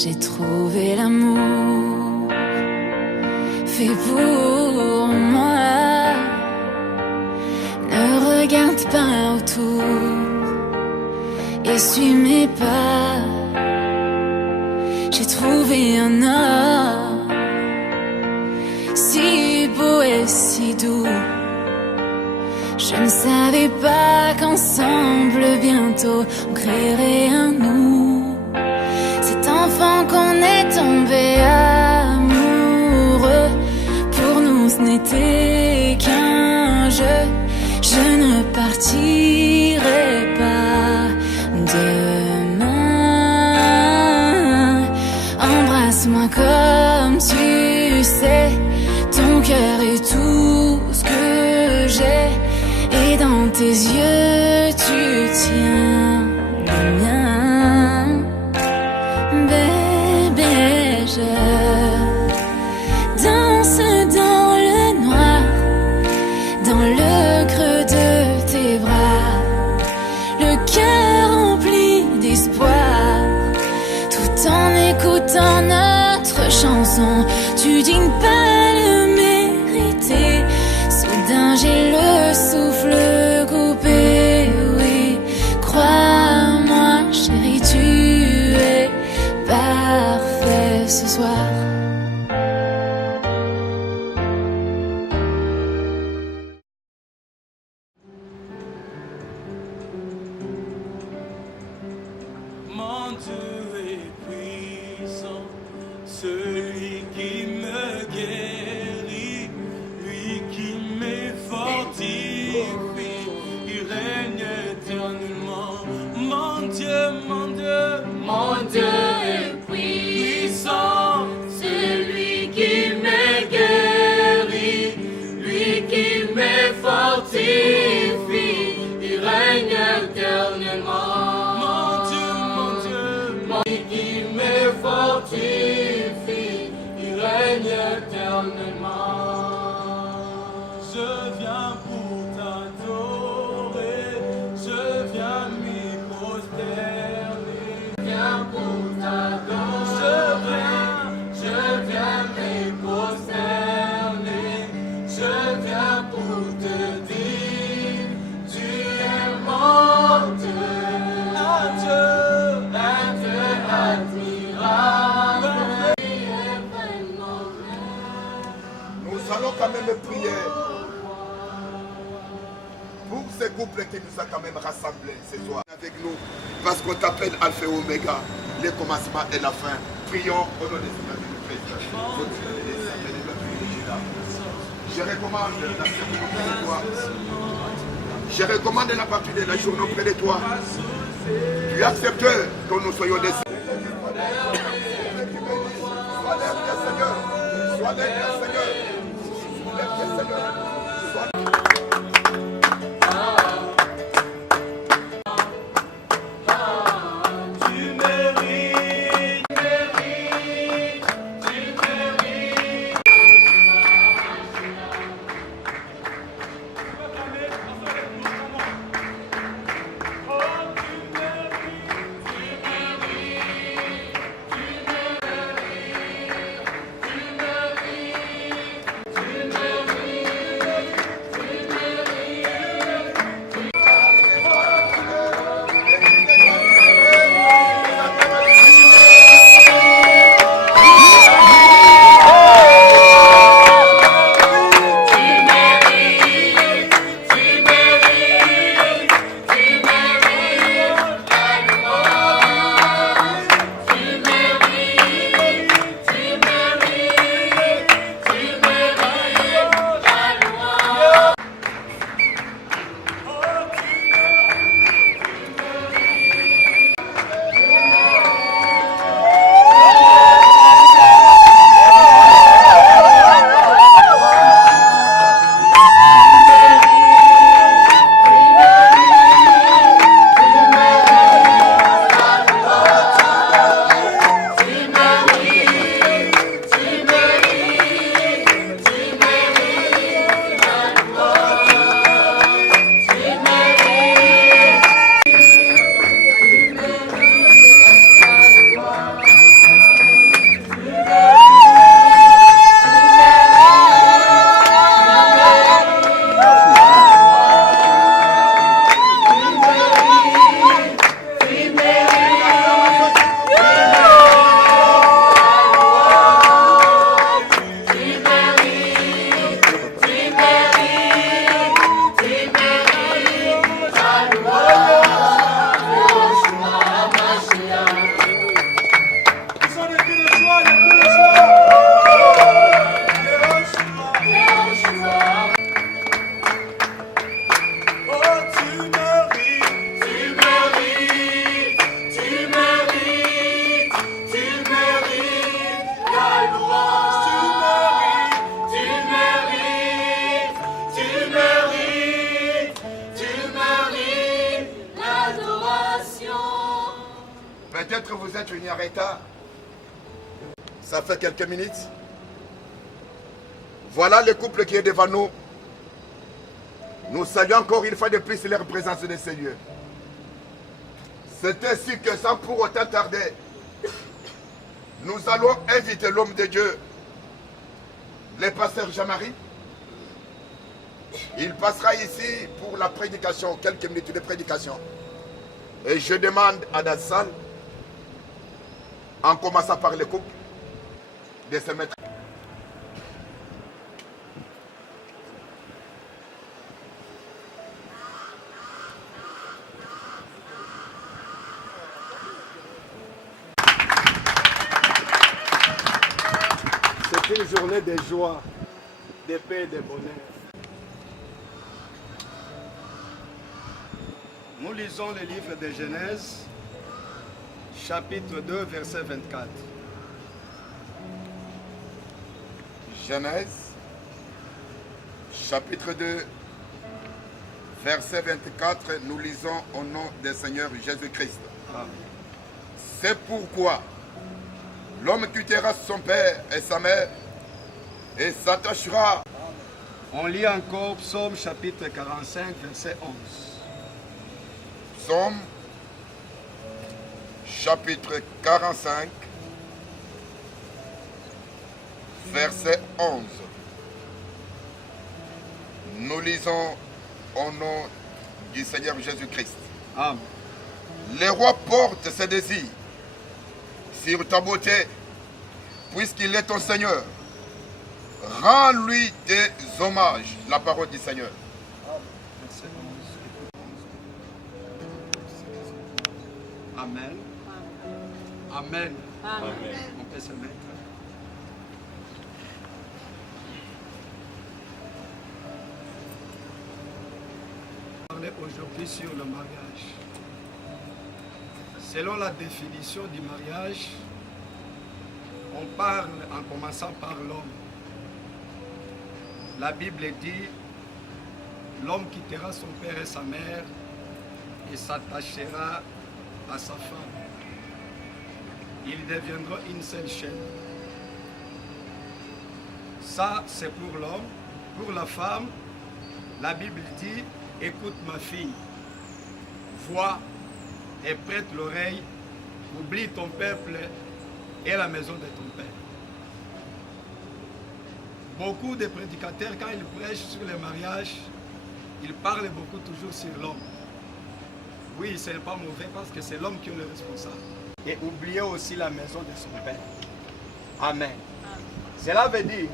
j'ai trouvé l'amour fait pour moi. Ne regarde pas autour et suis mes pas. J'ai trouvé un homme si beau et si doux. Je ne savais pas qu'ensemble bientôt on créerait un nous. Cet enfant qu'on est tombé amoureux, pour nous ce n'était qu'un jeu. Je ne partirai pas demain. Embrasse-moi comme tu sais, ton cœur est tout ce que j'ai. Et dans tes yeux, tu tiens les miens. Bébé, je danse dans le noir, dans le creux de tes bras, le cœur rempli d'espoir, tout en écoutant notre chanson. Tu dignes pas le mériter. Soudain j'ai le souffle coupé, oui. Crois-moi chérie, tu es parfait ce soir. Mon Dieu est puissant, celui qui me guérit, lui qui m'effortifie, il règne éternellement. Mon Dieu, mon Dieu, Mon Dieu est puissant, celui qui me guérit, lui qui me fortifie, il règne éternellement. mon Dieu, mon Dieu, Lui qui me fortifie, il règne éternellement. je viens pour t'adorer, je viens m'y prosterner. Viens pour t'adorer, je viens me prosterner, je viens pour te dire, tu es mon Dieu, Ah Dieu, un Dieu admirable, tu es vraiment vrai. Nous allons quand même prier pour ce couple qui nous a quand même rassemblés ce soir avec nous, parce qu'on t'appelle Alpha et Oméga, le commencement et la fin. Prions au nom des Seigneur du Président. Je recommande la semaine auprès de toi. Je recommande la partie de la journée auprès de toi. Tu acceptes que nous soyons des Sois l'aide, Seigneur. Sois l'aide, Seigneur. tu mérites. Peut-être vous êtes venu en retard. Ça fait quelques minutes. Voilà le couple qui est devant nous. Nous saluons encore une fois de plus leur présence de ces lieux. C'est ainsi que sans pour autant tarder, nous allons inviter l'homme de Dieu, le pasteur Jean-Marie. Il passera ici pour la prédication, quelques minutes de prédication. Et je demande à la salle, en commençant par le couple, de se mettre. C'est une journée de joie, de paix et de bonheur. Nous lisons le livre de Genèse, chapitre 2, verset 24. Genèse, chapitre 2, verset 24, nous lisons au nom du Seigneur Jésus-Christ. C'est pourquoi l'homme quittera son père et sa mère et s'attachera. On lit encore Psaume chapitre 45, verset 11. Psaume, chapitre 45, verset 11. Nous lisons au nom du Seigneur Jésus-Christ. Amen. Le roi porte ses désirs sur ta beauté, puisqu'il est ton Seigneur. Rends-lui des hommages. La parole du Seigneur. Verset 11. Amen. Amen. Amen. On peut se mettre. On va parler aujourd'hui sur le mariage. Selon la définition du mariage, on parle en commençant par l'homme. La Bible dit, l'homme quittera son père et sa mère et s'attachera à sa femme. Ils deviendront une seule chaîne. Ça, c'est pour l'homme. Pour la femme, la Bible dit, écoute ma fille, vois et prête l'oreille, oublie ton peuple et la maison de ton père. Beaucoup de prédicateurs, quand ils prêchent sur le mariage, ils parlent beaucoup toujours sur l'homme. Oui, ce n'est pas mauvais parce que c'est l'homme qui est le responsable. Et oubliez aussi la maison de son père. Amen. Cela veut dire,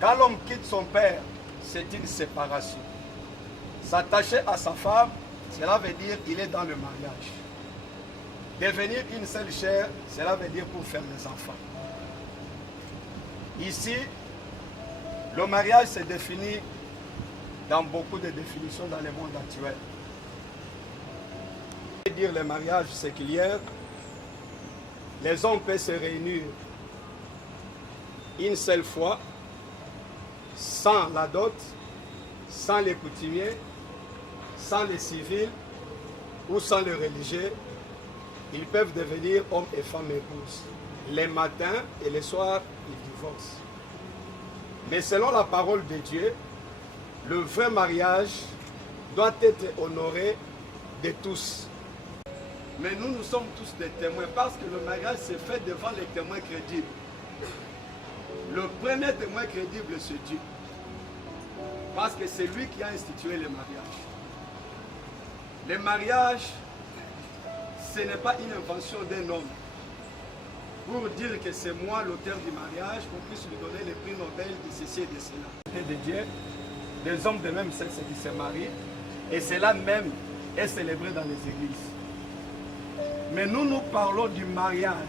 quand l'homme quitte son père, c'est une séparation. S'attacher à sa femme, cela veut dire qu'il est dans le mariage. Devenir une seule chair, cela veut dire pour faire des enfants. Ici, le mariage se définit dans beaucoup de définitions dans le monde actuel. Dire le mariage séculier, les hommes peuvent se réunir une seule fois, sans la dot, sans les coutumiers, sans les civils ou sans les religieux. Ils peuvent devenir hommes et femmes épouses. Les matins et les soirs, ils divorcent. Mais selon la parole de Dieu, le vrai mariage doit être honoré de tous. Mais nous sommes tous des témoins parce que le mariage s'est fait devant les témoins crédibles. Le premier témoin crédible, c'est Dieu. Parce que c'est lui qui a institué le mariage. Le mariage, ce n'est pas une invention d'un homme. Pour dire que c'est moi l'auteur du mariage, qu'on puisse lui donner le prix Nobel de ceci et de cela. De Dieu, des hommes de même sexe qui se marient, et cela même est célébré dans les églises. Mais nous parlons du mariage,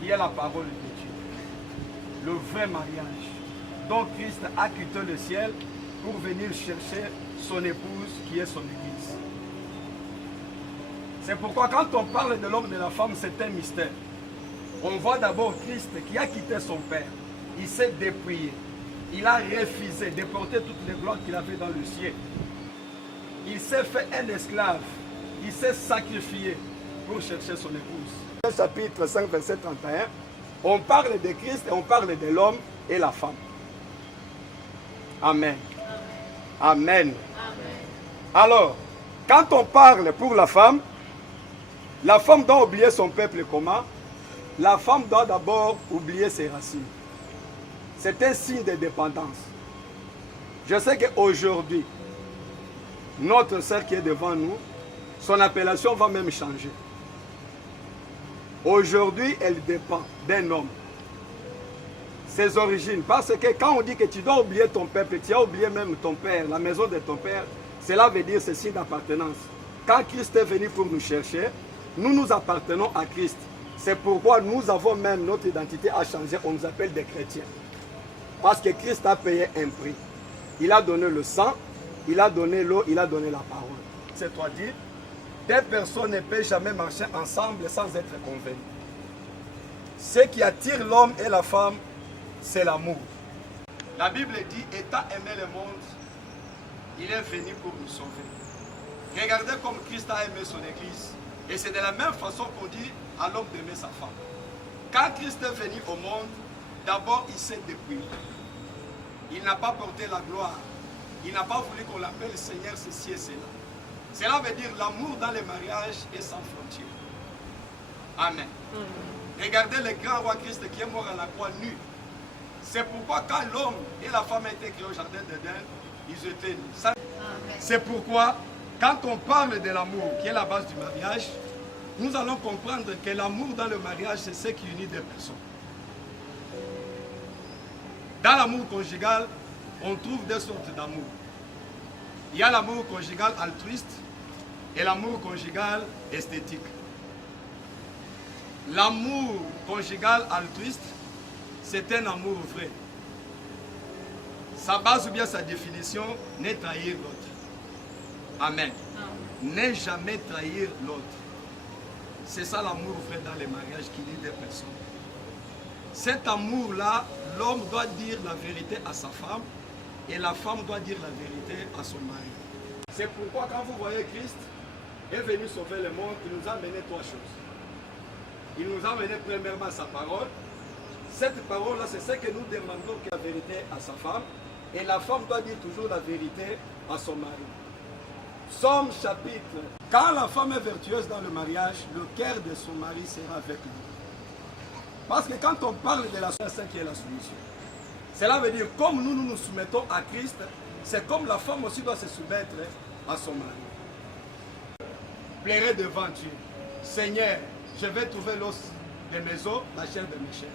qui est la parole de Dieu. Le vrai mariage. Donc Christ a quitté le ciel pour venir chercher son épouse, qui est son église. C'est pourquoi quand on parle de l'homme et de la femme, c'est un mystère. On voit d'abord Christ qui a quitté son Père. Il s'est dépouillé. Il a refusé de porter toutes les gloires qu'il avait dans le ciel. Il s'est fait un esclave. Il s'est sacrifié pour chercher son épouse. Chapitre 5, verset 31, on parle de Christ et on parle de l'homme et la femme. Amen. Amen. Alors, quand on parle pour la femme doit oublier son peuple comment? La femme doit d'abord oublier ses racines. C'est un signe de dépendance. Je sais qu'aujourd'hui, notre sœur qui est devant nous, son appellation va même changer. Aujourd'hui, elle dépend d'un homme. Ses origines. Parce que quand on dit que tu dois oublier ton peuple, tu as oublié même ton père, la maison de ton père, cela veut dire ce signe d'appartenance. Quand Christ est venu pour nous chercher, nous appartenons à Christ. C'est pourquoi nous avons même notre identité à changer. On nous appelle des chrétiens. Parce que Christ a payé un prix. Il a donné le sang, il a donné l'eau, il a donné la parole. C'est toi dit, deux personnes ne peuvent jamais marcher ensemble sans être convenues. Ce qui attire l'homme et la femme, c'est l'amour. La Bible dit, étant aimé le monde, il est venu pour nous sauver. Regardez comme Christ a aimé son Église. Et c'est de la même façon qu'on dit à l'homme d'aimer sa femme. Quand Christ est venu au monde, d'abord il s'est dépouillé. Il n'a pas porté la gloire. Il n'a pas voulu qu'on l'appelle Seigneur ceci et cela. Cela veut dire l'amour dans les mariages est sans frontières. Amen. Regardez le grand roi Christ qui est mort à la croix nu. C'est pourquoi quand l'homme et la femme étaient créés au jardin d'Éden, ils étaient nus. C'est pourquoi quand on parle de l'amour qui est la base du mariage, nous allons comprendre que l'amour dans le mariage, c'est ce qui unit deux personnes. Dans l'amour conjugal, on trouve deux sortes d'amour. Il y a l'amour conjugal altruiste et l'amour conjugal esthétique. L'amour conjugal altruiste, c'est un amour vrai. Sa base ou bien sa définition, n'est trahir l'autre. Amen. Ne jamais trahir l'autre. C'est ça l'amour vrai dans les mariages qui lie des personnes. Cet amour-là, l'homme doit dire la vérité à sa femme et la femme doit dire la vérité à son mari. C'est pourquoi quand vous voyez Christ est venu sauver le monde, il nous a amené trois choses. Il nous a amené premièrement sa parole. Cette parole-là, c'est ce que nous demandons, la vérité à sa femme. Et la femme doit dire toujours la vérité à son mari. Somme chapitre. Quand la femme est vertueuse dans le mariage, le cœur de son mari sera avec lui. Parce que quand on parle de la c'est qui est la soumission. Cela veut dire, comme nous nous soumettons à Christ, c'est comme la femme aussi doit se soumettre à son mari. Plairait devant Dieu. Seigneur, je vais trouver l'os de mes os, la chair de mes chairs.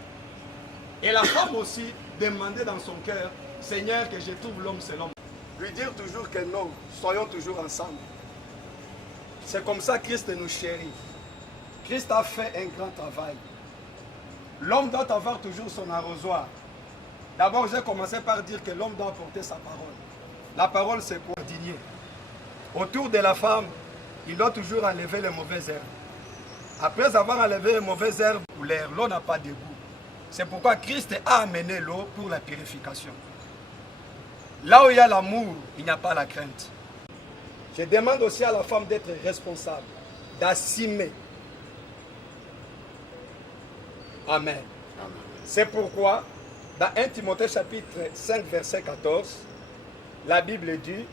Et la femme aussi demander dans son cœur, Seigneur, que je trouve l'homme selon. Lui dire toujours que non, soyons toujours ensemble. C'est comme ça que Christ nous chérit. Christ a fait un grand travail. L'homme doit avoir toujours son arrosoir. D'abord, j'ai commencé par dire que l'homme doit porter sa parole. La parole, c'est pour digner. Autour de la femme, il doit toujours enlever les mauvaises herbes. Après avoir enlevé les mauvaises herbes, l'eau n'a pas de goût. C'est pourquoi Christ a amené l'eau pour la purification. Là où il y a l'amour, il n'y a pas la crainte. Je demande aussi à la femme d'être responsable, d'assumer. Amen. C'est pourquoi, dans 1 Timothée chapitre 5, verset 14, la Bible dit,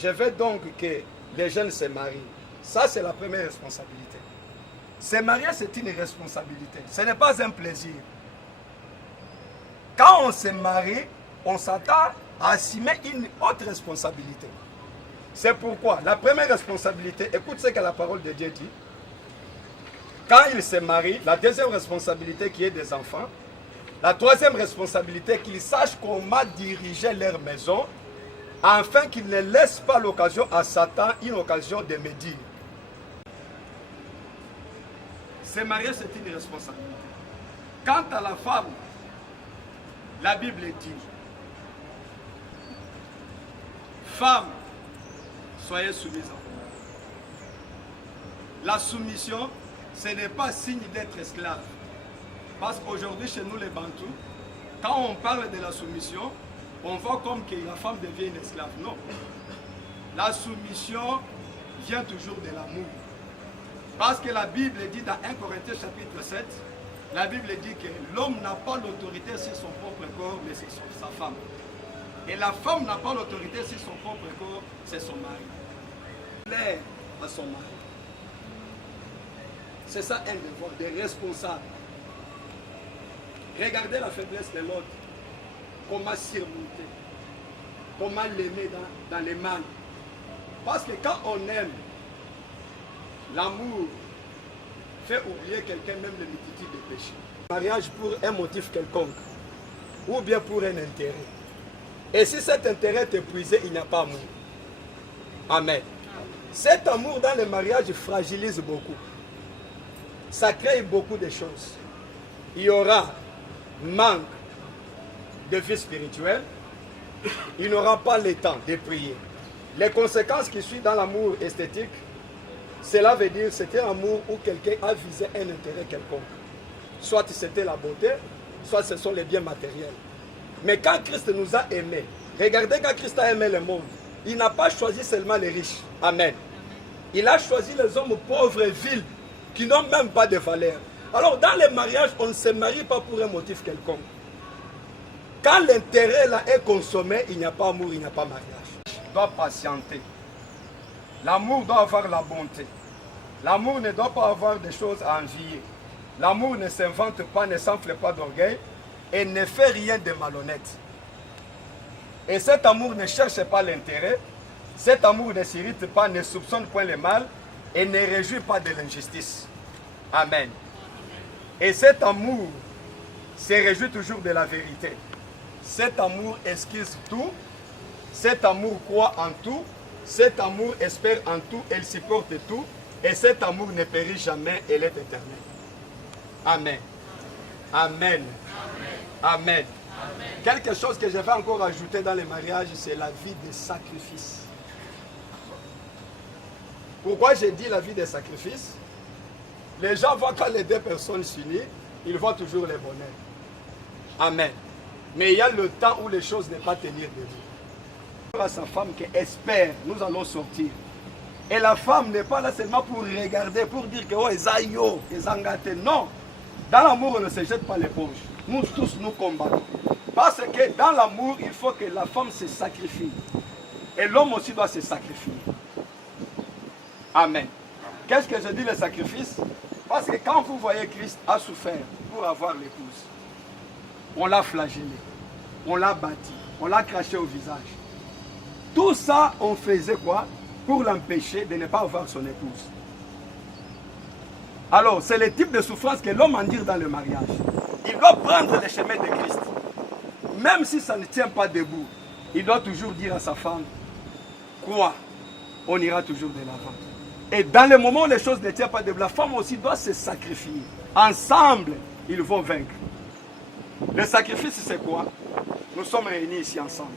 je veux donc que les jeunes se marient. Ça, c'est la première responsabilité. Se marier, c'est une responsabilité. Ce n'est pas un plaisir. Quand on se marie, on s'attend à assumer une autre responsabilité. C'est pourquoi la première responsabilité, écoute ce que la parole de Dieu dit. Quand ils se marient, la deuxième responsabilité qui est des enfants, la troisième responsabilité, qu'ils sachent comment diriger leur maison, afin qu'ils ne laissent pas l'occasion à Satan, une occasion de médire. Se marier, c'est une responsabilité. Quant à la femme, la Bible dit, femmes, soyez soumises à vous. La soumission, ce n'est pas signe d'être esclave. Parce qu'aujourd'hui, chez nous les Bantous, quand on parle de la soumission, on voit comme que la femme devient une esclave. Non. La soumission vient toujours de l'amour. Parce que la Bible dit dans 1 Corinthiens chapitre 7, la Bible dit que l'homme n'a pas l'autorité sur son propre corps, mais c'est sa femme. Et la femme n'a pas l'autorité sur son propre corps, c'est son mari. Plaire à son mari. C'est ça un devoir des responsables. Regardez la faiblesse de l'autre. Comment surmonter. Comment l'aimer dans les mal. Parce que quand on aime, l'amour fait oublier quelqu'un même les multitudes de péchés. Mariage pour un motif quelconque. Ou bien pour un intérêt. Et si cet intérêt est épuisé, il n'y a pas amour. Amen. Cet amour dans le mariage fragilise beaucoup. Ça crée beaucoup de choses. Il y aura manque de vie spirituelle. Il n'aura pas le temps de prier. Les conséquences qui suivent dans l'amour esthétique, cela veut dire que c'était un amour où quelqu'un a visé un intérêt quelconque. Soit c'était la beauté, soit ce sont les biens matériels. Mais quand Christ nous a aimés, regardez quand Christ a aimé le monde, il n'a pas choisi seulement les riches. Amen. Il a choisi les hommes pauvres et vils qui n'ont même pas de valeur. Alors dans les mariages, on ne se marie pas pour un motif quelconque. Quand l'intérêt là est consommé, il n'y a pas amour, il n'y a pas mariage. Il doit patienter. L'amour doit avoir la bonté. L'amour ne doit pas avoir des choses à envier. L'amour ne s'invente pas, ne s'enfle pas d'orgueil et ne fait rien de malhonnête. Et cet amour ne cherche pas l'intérêt. Cet amour ne s'irrite pas, ne soupçonne point le mal et ne réjouit pas de l'injustice. Amen. Et cet amour se réjouit toujours de la vérité. Cet amour excuse tout. Cet amour croit en tout. Cet amour espère en tout. Elle supporte tout. Et cet amour ne périt jamais. Elle est éternelle. Amen. Amen. Amen. Amen. Quelque chose que je vais encore ajouter dans les mariages, c'est la vie de sacrifice. Pourquoi j'ai dit la vie des sacrifices? Les gens voient quand les deux personnes s'unissent, ils voient toujours le bonheur. Amen. Mais il y a le temps où les choses ne pas tenir debout. À sa femme qui espère, nous allons sortir. Et la femme n'est pas là seulement pour regarder, pour dire que oh, Esaïo, Ezangate. Non. Dans l'amour, on ne se jette pas l'éponge. Nous tous, nous combattons. Parce que dans l'amour, il faut que la femme se sacrifie. Et l'homme aussi doit se sacrifier. Amen. Qu'est-ce que je dis le sacrifice? Parce que quand vous voyez Christ a souffert pour avoir l'épouse, on l'a flagellé, on l'a bâti, on l'a craché au visage. Tout ça, on faisait quoi? Pour l'empêcher de ne pas avoir son épouse. Alors, c'est le type de souffrance que l'homme endure dans le mariage. Il doit prendre le chemin de Christ. Même si ça ne tient pas debout, il doit toujours dire à sa femme, quoi? On ira toujours de l'avant. Et dans le moment où les choses ne tiennent pas debout, la femme aussi doit se sacrifier. Ensemble, ils vont vaincre. Le sacrifice, c'est quoi? Nous sommes réunis ici ensemble.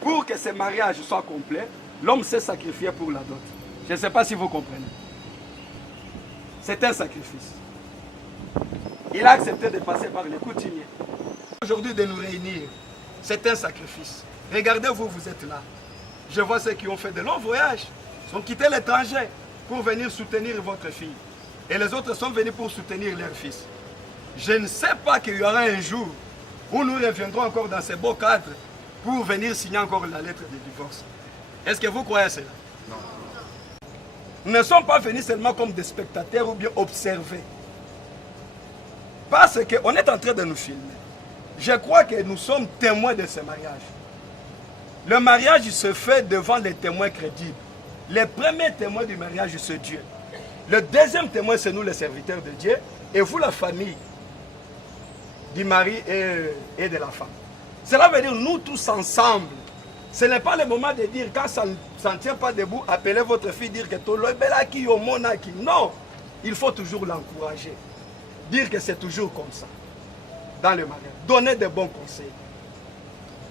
Pour que ce mariage soit complet, l'homme s'est sacrifié pour la dot. Je ne sais pas si vous comprenez. C'est un sacrifice. Il a accepté de passer par les coutumiers. Aujourd'hui, de nous réunir, c'est un sacrifice. Regardez-vous, vous êtes là. Je vois ceux qui ont fait de longs voyages. Ils ont quitté l'étranger pour venir soutenir votre fille. Et les autres sont venus pour soutenir leur fils. Je ne sais pas qu'il y aura un jour où nous reviendrons encore dans ces beaux cadres pour venir signer encore la lettre de divorce. Est-ce que vous croyez cela? Non. Nous ne sommes pas venus seulement comme des spectateurs ou bien observer. Parce qu'on est en train de nous filmer. Je crois que nous sommes témoins de ce mariage. Le mariage se fait devant les témoins crédibles. Le premier témoin du mariage, c'est Dieu. Le deuxième témoin, c'est nous, les serviteurs de Dieu. Et vous, la famille du mari et de la femme. Cela veut dire nous tous ensemble. Ce n'est pas le moment de dire, quand ça ne tient pas debout, appelez votre fille, dire que Tolobelaki ou Monaki. Non, il faut toujours l'encourager. Dire que c'est toujours comme ça. Dans le mariage. Donnez de bons conseils.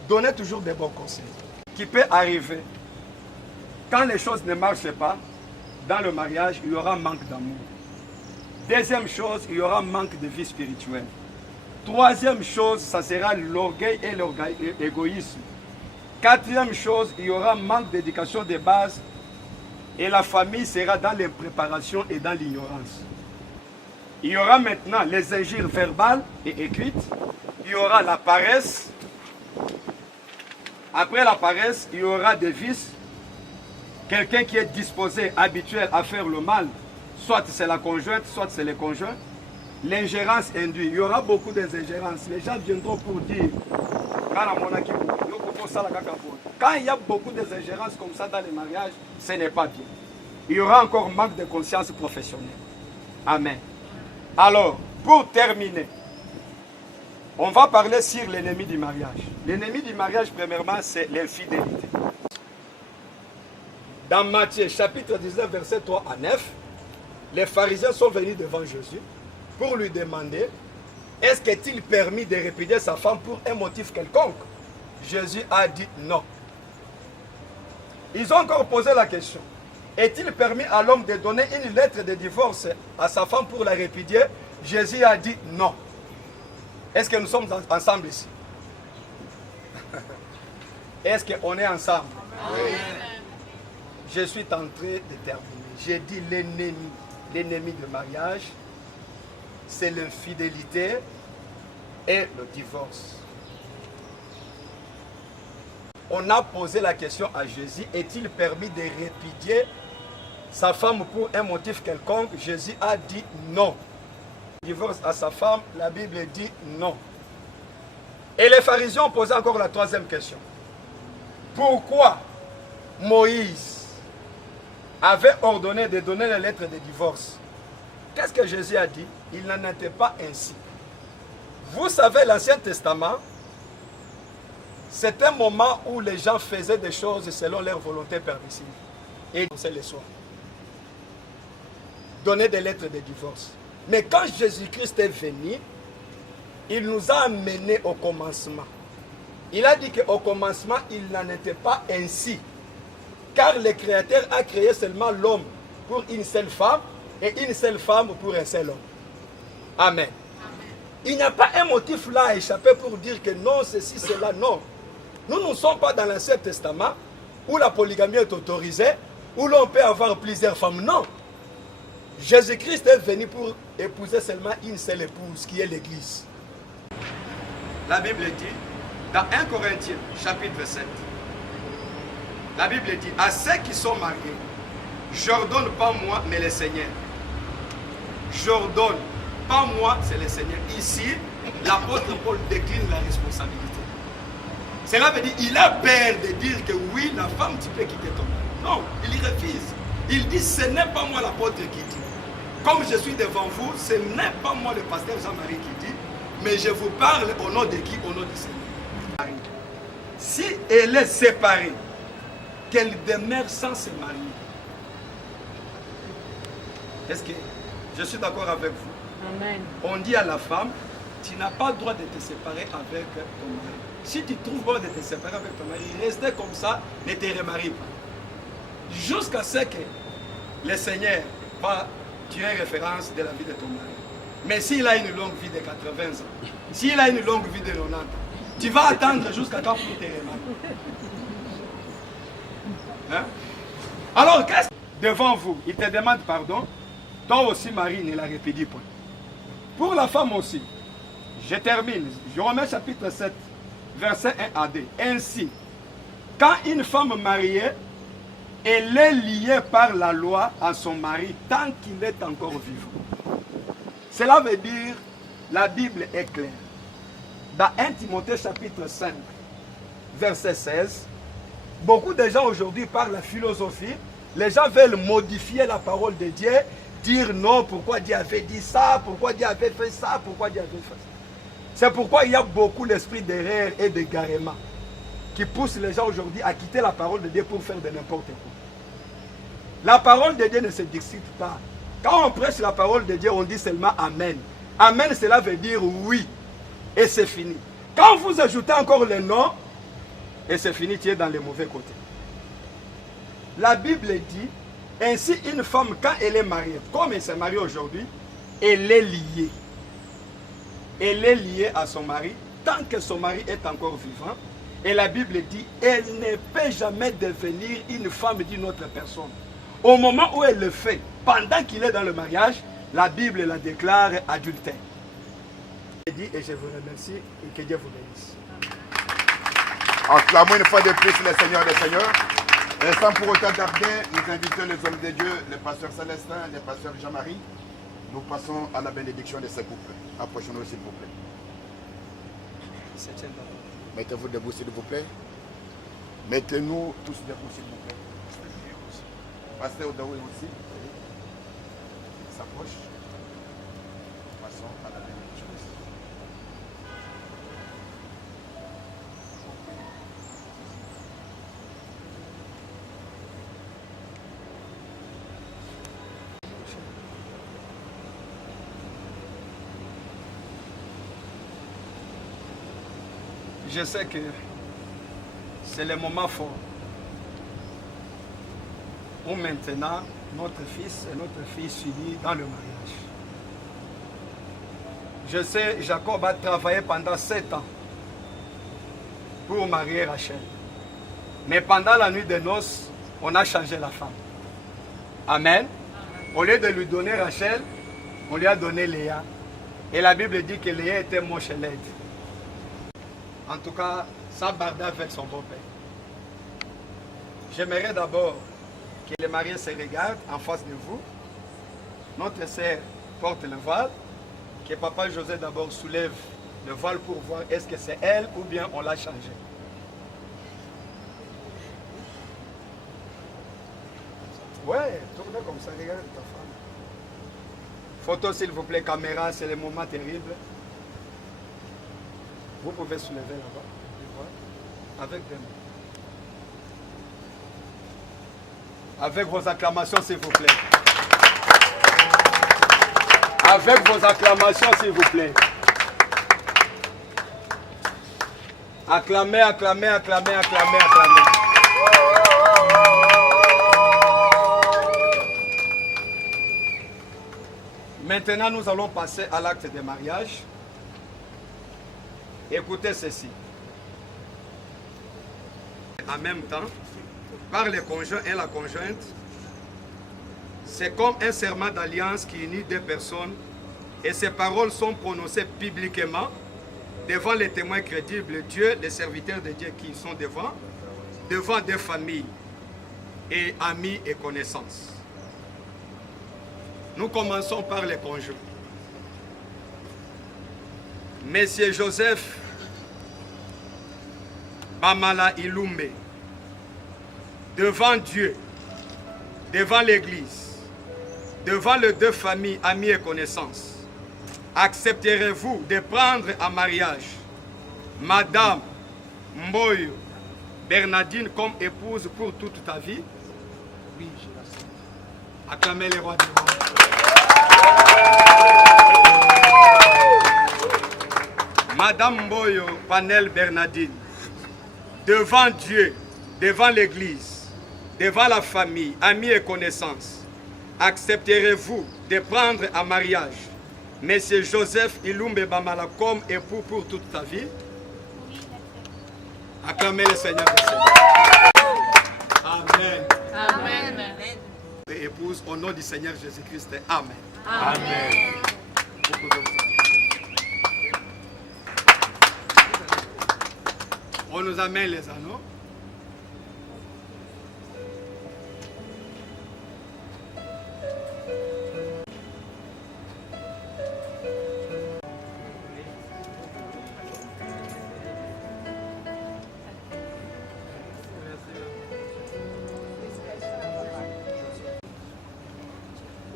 Donnez toujours de bons conseils. Qui peut arriver. Quand les choses ne marchent pas, dans le mariage, il y aura manque d'amour. Deuxième chose, il y aura manque de vie spirituelle. Troisième chose, ça sera l'orgueil et l'égoïsme. Quatrième chose, il y aura manque d'éducation de base Et la famille sera dans l'impréparation et dans l'ignorance. Il y aura maintenant les injures verbales et écrites. Il y aura la paresse. Après la paresse, il y aura des vices. Quelqu'un qui est disposé, habituel à faire le mal, soit c'est la conjointe, soit c'est les conjoints. L'ingérence induit. Il y aura beaucoup d'ingérences. Les gens viendront pour dire, quand il y a beaucoup d'ingérences comme ça dans les mariages, ce n'est pas bien. Il y aura encore manque de conscience professionnelle. Amen. Alors, pour terminer, on va parler sur l'ennemi du mariage. L'ennemi du mariage, premièrement, c'est l'infidélité. Dans Matthieu, chapitre 19, versets 3 à 9, les pharisiens sont venus devant Jésus pour lui demander, est-ce qu'il est permis de répudier sa femme pour un motif quelconque? Jésus a dit non. Ils ont encore posé la question, est-il permis à l'homme de donner une lettre de divorce à sa femme pour la répudier? Jésus a dit non. Est-ce que nous sommes ensemble ici? Est-ce qu'on est ensemble? Oui. Je suis en train de terminer. J'ai dit l'ennemi. L'ennemi du mariage, c'est l'infidélité et le divorce. On a posé la question à Jésus, est-il permis de répudier sa femme pour un motif quelconque? Jésus a dit non. Divorce à sa femme, la Bible dit non. Et les pharisiens ont posé encore la troisième question. Pourquoi Moïse avait ordonné de donner les lettres de divorce? Qu'est-ce que Jésus a dit? Il n'en était pas ainsi. Vous savez, l'Ancien Testament, c'est un moment où les gens faisaient des choses selon leur volonté permissive. Et c'est le soir. Donner des lettres de divorce. Mais quand Jésus-Christ est venu, il nous a amenés au commencement. Il a dit qu'au commencement, il n'en était pas ainsi. Car le Créateur a créé seulement l'homme pour une seule femme et une seule femme pour un seul homme. Amen. Amen. Il n'y a pas un motif là à échapper pour dire que non, ceci, cela, non. Nous ne sommes pas dans l'Ancien Testament où la polygamie est autorisée, où l'on peut avoir plusieurs femmes. Non. Jésus-Christ est venu pour épouser seulement une seule épouse, qui est l'Église. La Bible dit, dans 1 Corinthiens, chapitre 7, la Bible dit, à ceux qui sont mariés, j'ordonne pas moi, mais le Seigneur. J'ordonne pas moi, c'est le Seigneur. Ici, l'apôtre Paul décline la responsabilité. Cela veut dire, il a peur de dire que oui, la femme, tu peux quitter ton mari. Non, il y refuse. Il dit, ce n'est pas moi l'apôtre qui dit. Comme je suis devant vous, ce n'est pas moi le pasteur Jean-Marie qui dit, mais je vous parle au nom de qui? Au nom du Seigneur. Si elle est séparée, qu'elle demeure sans se marier. Est-ce que je suis d'accord avec vous? Amen. On dit à la femme, tu n'as pas le droit de te séparer avec ton mari. Si tu trouves bon de te séparer avec ton mari, restez comme ça, ne te remarie pas. Jusqu'à ce que le Seigneur va tirer référence de la vie de ton mari. Mais s'il a une longue vie de 80 ans, s'il a une longue vie de 90 ans, tu vas attendre jusqu'à quand pour te remarier. Hein? Alors, qu'est-ce que devant vous, il te demande pardon, toi aussi, Marie, ne la répudie point. Pour la femme aussi, je termine, je remets chapitre 7, verset 1 à 2. Ainsi, quand une femme mariée, elle est liée par la loi à son mari tant qu'il est encore vivant. Cela veut dire, la Bible est claire. Dans 1 Timothée chapitre 5, verset 16, beaucoup de gens aujourd'hui parlent la philosophie. Les gens veulent modifier la parole de Dieu, dire non, pourquoi Dieu avait dit ça, pourquoi Dieu avait fait ça, pourquoi Dieu avait fait ça. C'est pourquoi il y a beaucoup l'esprit d'erreur et d'égarement qui pousse les gens aujourd'hui à quitter la parole de Dieu pour faire de n'importe quoi. La parole de Dieu ne se discute pas. Quand on prêche la parole de Dieu, on dit seulement Amen. Amen, cela veut dire oui. Et c'est fini. Quand vous ajoutez encore le non, et c'est fini, tu es dans le mauvais côté. La Bible dit, ainsi une femme, quand elle est mariée, comme elle s'est mariée aujourd'hui, elle est liée. Elle est liée à son mari, tant que son mari est encore vivant. Et la Bible dit, elle ne peut jamais devenir une femme d'une autre personne. Au moment où elle le fait, pendant qu'il est dans le mariage, la Bible la déclare adultère. Je dis et je vous remercie et que Dieu vous bénisse. Acclamons une fois de plus le Seigneur des Seigneurs. Et sans pour autant tarder, nous invitons les hommes de Dieu, le pasteur Célestin, le pasteur Jean-Marie. Nous passons à la bénédiction de ces couples. Approchez-nous s'il vous plaît. Mettez-vous debout s'il vous plaît. Mettez-nous tous debout s'il vous plaît. Pasteur Odaoui aussi. Il s'approche. Passons à la bénédiction. Je sais que c'est le moment fort où maintenant notre fils et notre fille s'unissent dans le mariage. Je sais, Jacob a travaillé pendant 7 ans pour marier Rachel. Mais pendant la nuit de noces, on a changé la femme. Amen. Au lieu de lui donner Rachel, on lui a donné Léa. Et la Bible dit que Léa était moche et laide. En tout cas, ça bardait avec son beau-père. J'aimerais d'abord que les mariés se regardent en face de vous. Notre sœur porte le voile. Que papa José d'abord soulève le voile pour voir est-ce que c'est elle ou bien on l'a changé. Ouais, tournez comme ça, regarde ta femme. Photo s'il vous plaît, caméra, c'est le moment terrible. Vous pouvez soulever là-bas. Avec des mains. Avec vos acclamations, s'il vous plaît. Avec vos acclamations, s'il vous plaît. Acclamez, acclamez, acclamez, acclamez, acclamez. Maintenant, nous allons passer à l'acte de mariage. Écoutez ceci. En même temps, par le conjoint et la conjointe, c'est comme un serment d'alliance qui unit deux personnes et ces paroles sont prononcées publiquement devant les témoins crédibles, Dieu, les serviteurs de Dieu qui sont devant des familles et amis et connaissances. Nous commençons par les conjoints. Monsieur Joseph Bamala Ilumbe, devant Dieu, devant l'Église, devant les deux familles, amis et connaissances, accepterez-vous de prendre en mariage Madame Mboyo Bernardine comme épouse pour toute ta vie? Oui, je l'accepte. Acclamez les rois du monde. Madame Mboyo Panel Bernardine, devant Dieu, devant l'Église, devant la famille, amis et connaissances, accepterez-vous de prendre en mariage Monsieur Joseph Ilumbe Bamala comme époux pour toute ta vie? Oui. Acclamez le Seigneur des Seigneurs. Amen. Amen. Et épouse au nom du Seigneur Jésus-Christ. Amen. Amen. On nous amène les anneaux.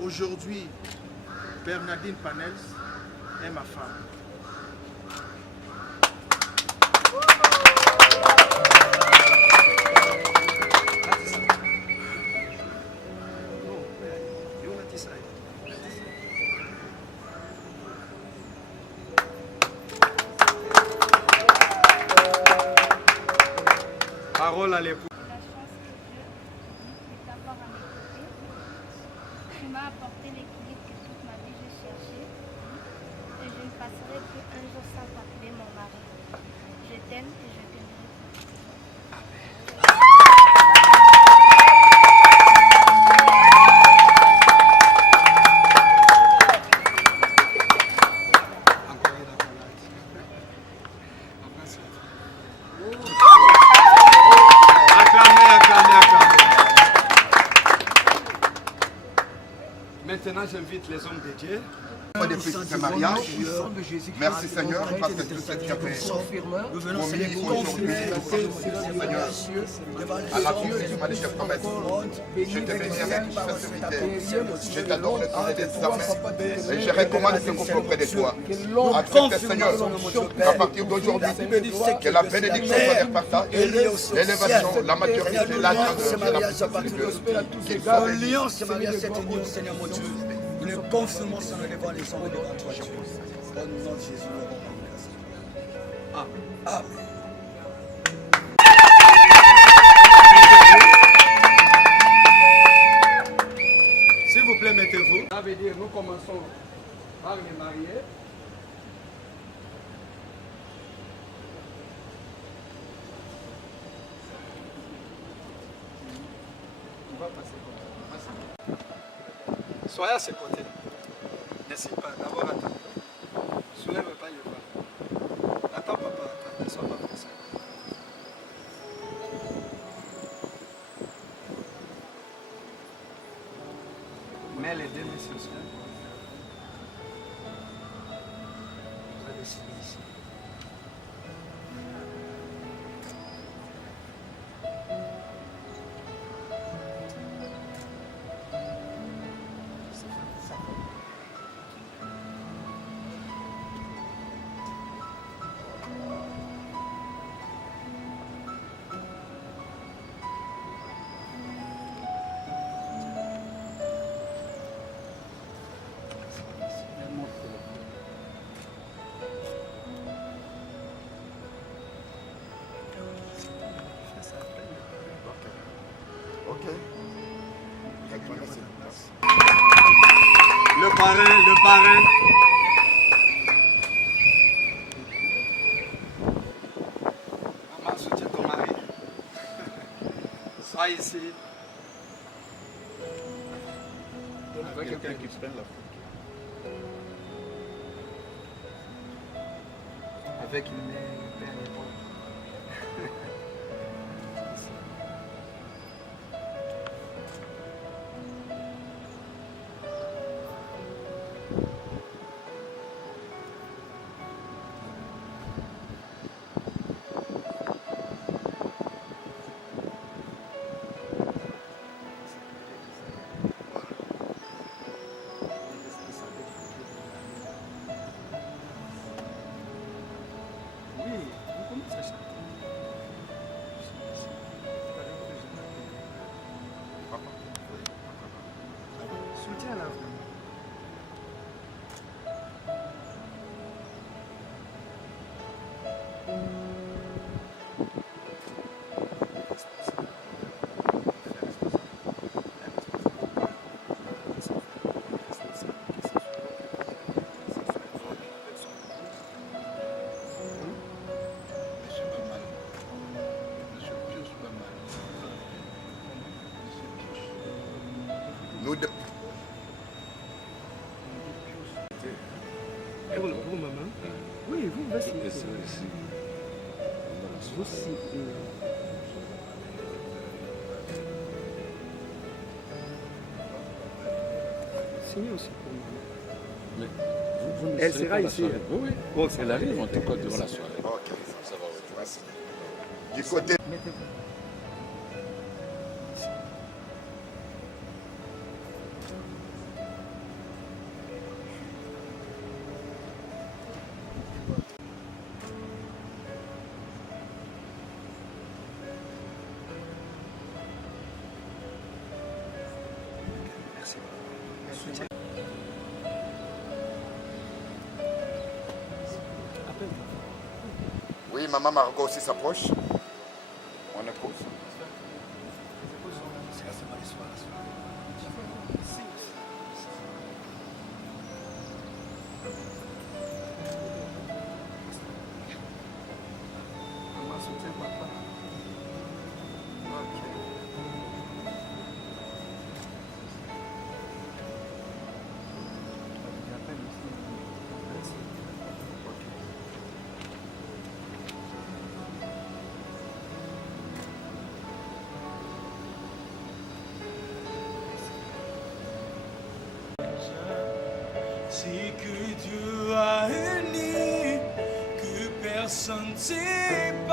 Aujourd'hui, Bernardine Panels est ma femme. Parole à l'époux. Tu m'as apporté l'équilibre que toute ma vie j'ai cherché et je ne passerai plus un jour sans t'appeler mon mari. Je t'aime et je t'aimerai. Maintenant, j'invite les hommes de Dieu. Depuis ce mariage, merci Seigneur parce que tout ce que tu as fait Nous venons promis aujourd'hui, Seigneur, à la confirmation de tes promesses. Je te bénis avec toute sincérité. Je t'adore le temps des armées et je recommande ce couple auprès de toi. Accepte Seigneur, à partir d'aujourd'hui, que la bénédiction soit des partages, l'élévation, la maturité, la grandeur, la puissance de Dieu. Nous ce mariage, cette union, Seigneur mon Dieu. Nous le confirmons sans le devant les hommes et devant toi, Jésus. Au nom de Jésus, nous avons grâce. Amen. S'il vous plaît, mettez-vous. Ça veut dire nous commençons par les mariés. On va passer comme ça. Soyez à ses côtés. N'essaye pas. D'abord, attends. Soulève pas le bras. Attends, papa. Attends. Ne sois pas pressé. Mets les deux mains sur ça. On va décider ici. Le parrain. Maman, soutiens ton mari. Sois ici. Avec quelqu'un qui prenne la photo. Avec une main à l'épaule. Soutiens là. Nous de... Vous, maman? Oui, vous, vas-y. Vous aussi. Signez aussi pour maman. Elle sera ici. Oui, oui. Bon, Elle arrive en tout cas durant la soirée. Ok, Ça va, oui. merci. Du côté... Merci. Soutiens. Oui, maman Margot aussi s'approche. On écoute. Maman soutient papa. Ok. Si que Dieu a uni, que personne ne sait pas.